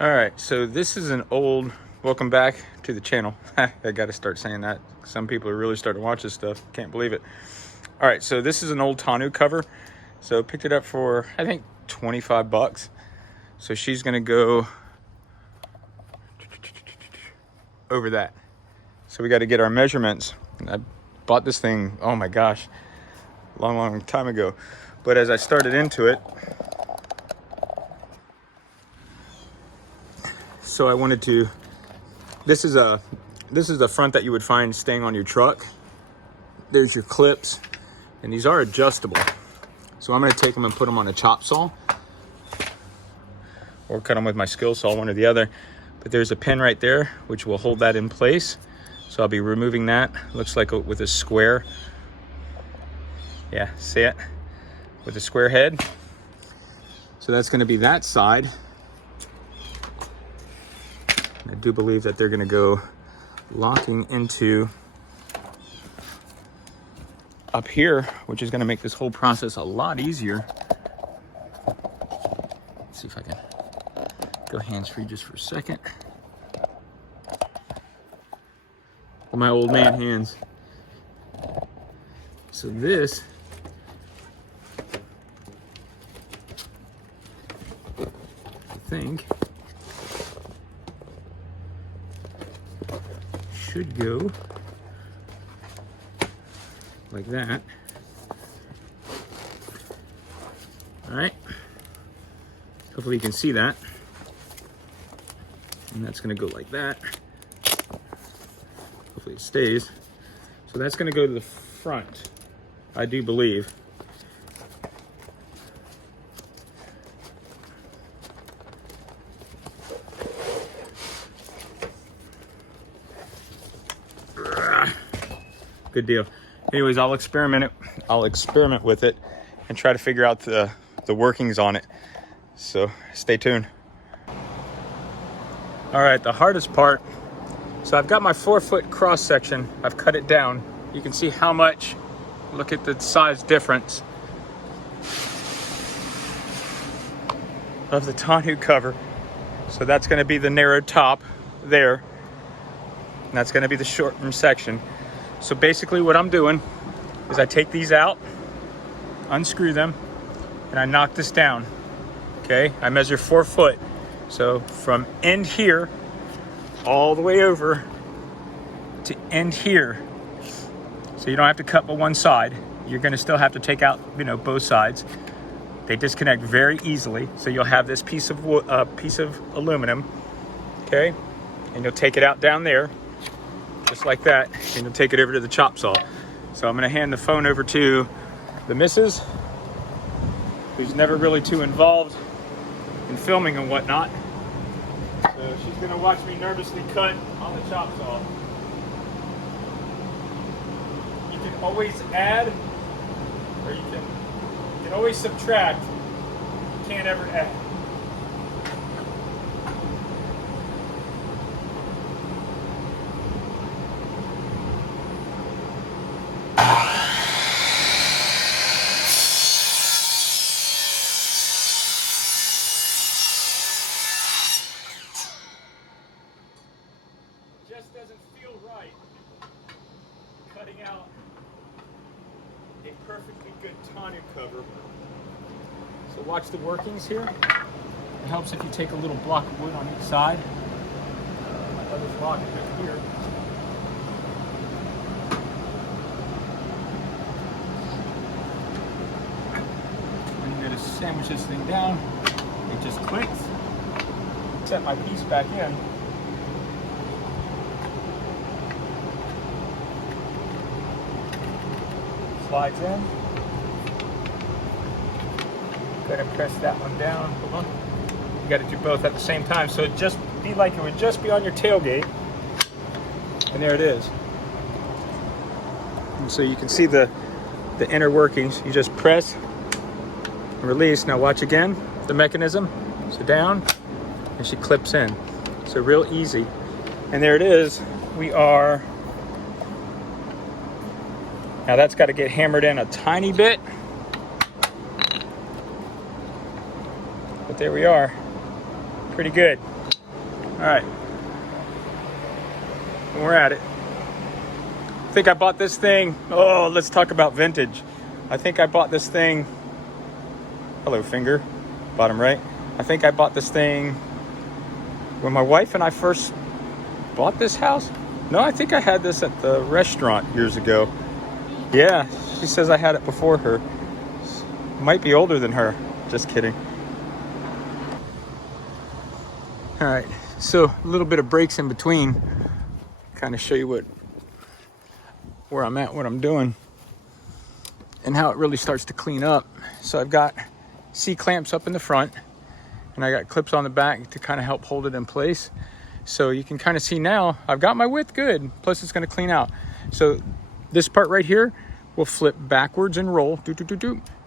All right, so this is an old, welcome back to the channel. I got to start saying that. Some people are really starting to watch this stuff. Can't believe it. All right, so this is an old tonneau cover. So picked it up for, I think, 25 bucks. So she's gonna go over that. So we got to get our measurements. I bought this thing, oh my gosh, long time ago. But as I started into it, so I wanted to, this is the front that you would find staying on your truck. There's your clips, and these are adjustable. So I'm gonna take them and put them on a chop saw, or cut them with my skill saw, one or the other. But there's a pin right there, which will hold that in place. So I'll be removing that. Looks like with a square. Yeah, see it? With a square head. So that's gonna be that side. I do believe that they're gonna go locking into up here, which is gonna make this whole process a lot easier. Let's see if I can go hands-free just for a second. My old man hands. So this I think should go like that. All right. Hopefully you can see that. And that's gonna go like that. Hopefully it stays. So that's gonna go to the front, I do believe. Good deal. Anyways, I'll experiment with it and try to figure out the workings on it. So stay tuned. All right, the hardest part. So I've got my 4-foot cross section. I've cut it down. You can see how much, look at the size difference of the tonneau cover. So that's gonna be the narrow top there. And that's gonna be the shortened section. So basically what I'm doing is I take these out, unscrew them, and I knock this down, okay? I measure 4 foot. So from end here, all the way over to end here. So you don't have to cut but one side. You're gonna still have to take out, both sides. They disconnect very easily. So you'll have this piece of aluminum, okay? And you'll take it out down there, just like that, and you'll take it over to the chop saw. So I'm gonna hand the phone over to the missus, who's never really too involved in filming and whatnot. So she's gonna watch me nervously cut on the chop saw. You can always add, or you can always subtract. You can't ever add. Just doesn't feel right cutting out a perfectly good tonneau cover. So watch the workings here. It helps if you take a little block of wood on each side. My other block is up here. And you're gonna sandwich this thing down. It just clicks. Set my piece back in. Slides in. Go ahead and press that one down. Hold on. You got to do both at the same time. So it just be like it would just be on your tailgate. And there it is. And so you can see the inner workings. You just press and release. Now watch again the mechanism. So down, and she clips in. So real easy. And there it is. We are. Now that's got to get hammered in a tiny bit. But there we are. Pretty good. All right, we're at it. I think I bought this thing. Oh, let's talk about vintage. I think I bought this thing. Hello, finger, bottom right. I think I bought this thing when my wife and I first bought this house. No, I think I had this at the restaurant years ago. Yeah, she says I had it before her. Might be older than her. Just kidding. All right, so a little bit of breaks in between. Kind of show you where I'm at, what I'm doing, and how it really starts to clean up. So I've got C-clamps up in the front, and I got clips on the back to kind of help hold it in place. So you can kind of see now I've got my width good, plus it's going to clean out. So this part right here will flip backwards and roll,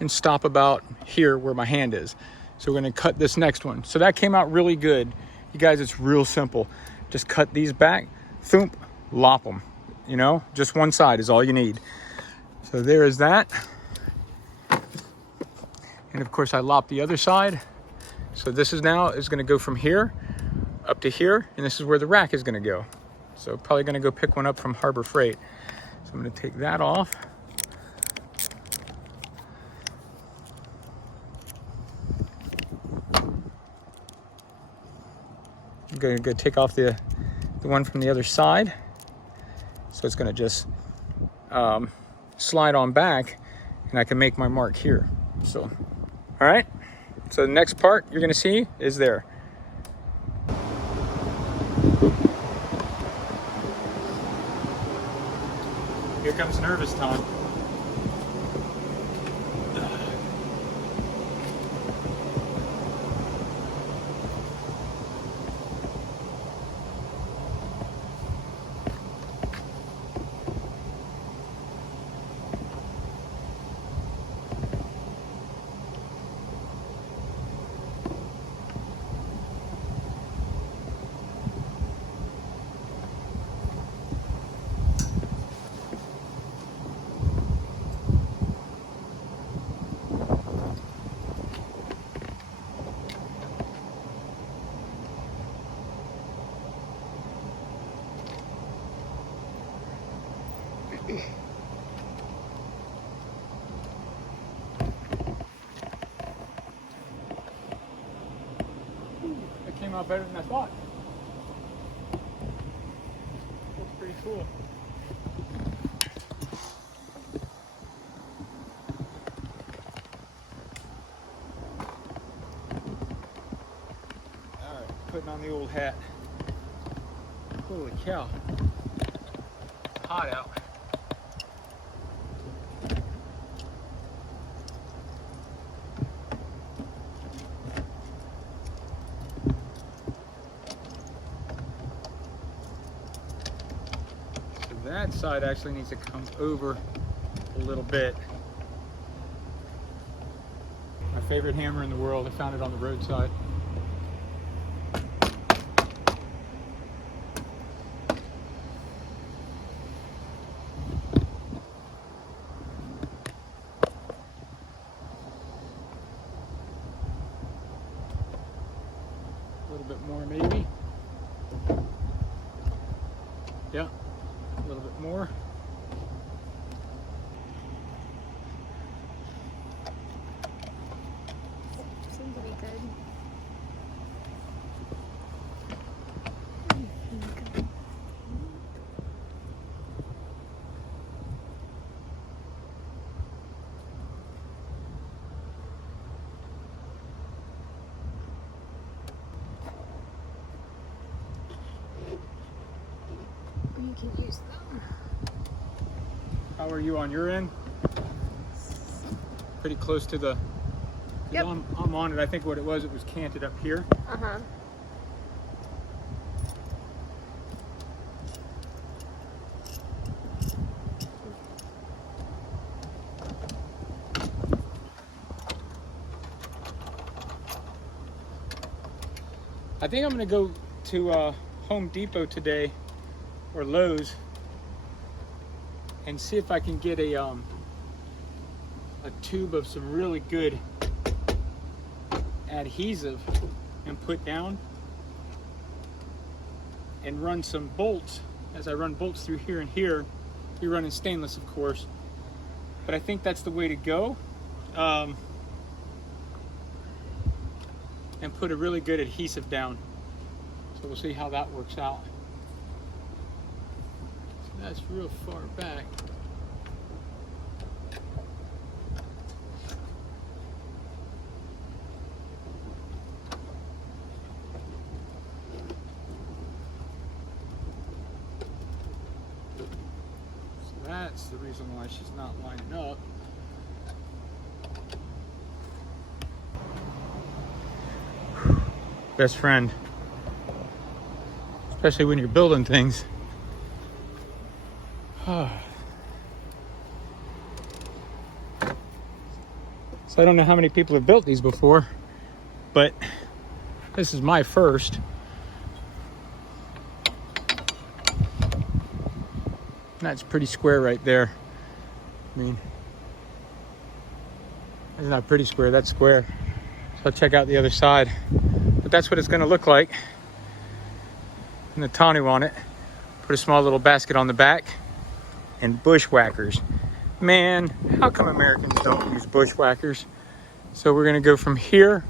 and stop about here where my hand is. So we're going to cut this next one. So that came out really good. You guys, it's real simple. Just cut these back, thump, lop them. You know, just one side is all you need. So there is that. And of course I lopped the other side. So this is going to go from here up to here, and this is where the rack is going to go. So probably going to go pick one up from Harbor Freight. So I'm going to take that off. I'm going to go take off the one from the other side. So it's going to just slide on back, and I can make my mark here. So, all right. So the next part you're going to see is there. Here comes nervous time. That came out better than I thought. Looks pretty cool. Alright, putting on the old hat. Holy cow. It's hot out. That side actually needs to come over a little bit. My favorite hammer in the world. I found it on the roadside. A little bit more maybe. Yeah. A little bit more. Seems to be good. You can use them. How are you on your end? Pretty close to the... Yep. I'm on it. I think what it was canted up here. Uh-huh. I think I'm going to go to Home Depot today, or Lowe's, and see if I can get a tube of some really good adhesive and put down. and run some bolts. As I run bolts through here and here, you're running stainless, of course. But I think that's the way to go. And put a really good adhesive down. So we'll see how that works out. So that's real far back. That's the reason why she's not lining up. Best friend. Especially when you're building things. So I don't know how many people have built these before, but this is my first. That's pretty square right there. I mean, it's not pretty square, that's square. So I'll check out the other side. But that's what it's gonna look like. And the tonneau on it. Put a small little basket on the back. And bushwhackers. Man, how come Americans don't use bushwhackers? So we're gonna go from here,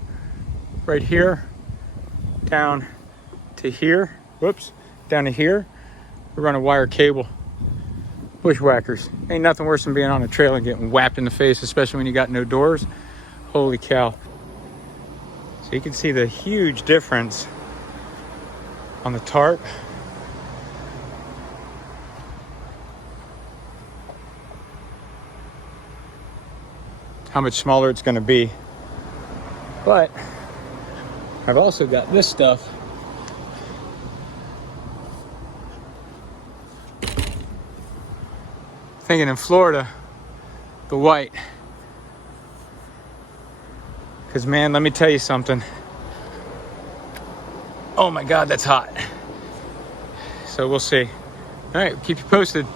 right here, down to here. Whoops, down to here. We run a wire cable. Bushwhackers. Ain't nothing worse than being on a trail and getting whapped in the face, especially when you got no doors. Holy cow. So you can see the huge difference on the tarp. How much smaller it's going to be. But I've also got this stuff. Thinking in Florida, the white. Because man, let me tell you something. Oh my God, that's hot. So we'll see. All right, keep you posted.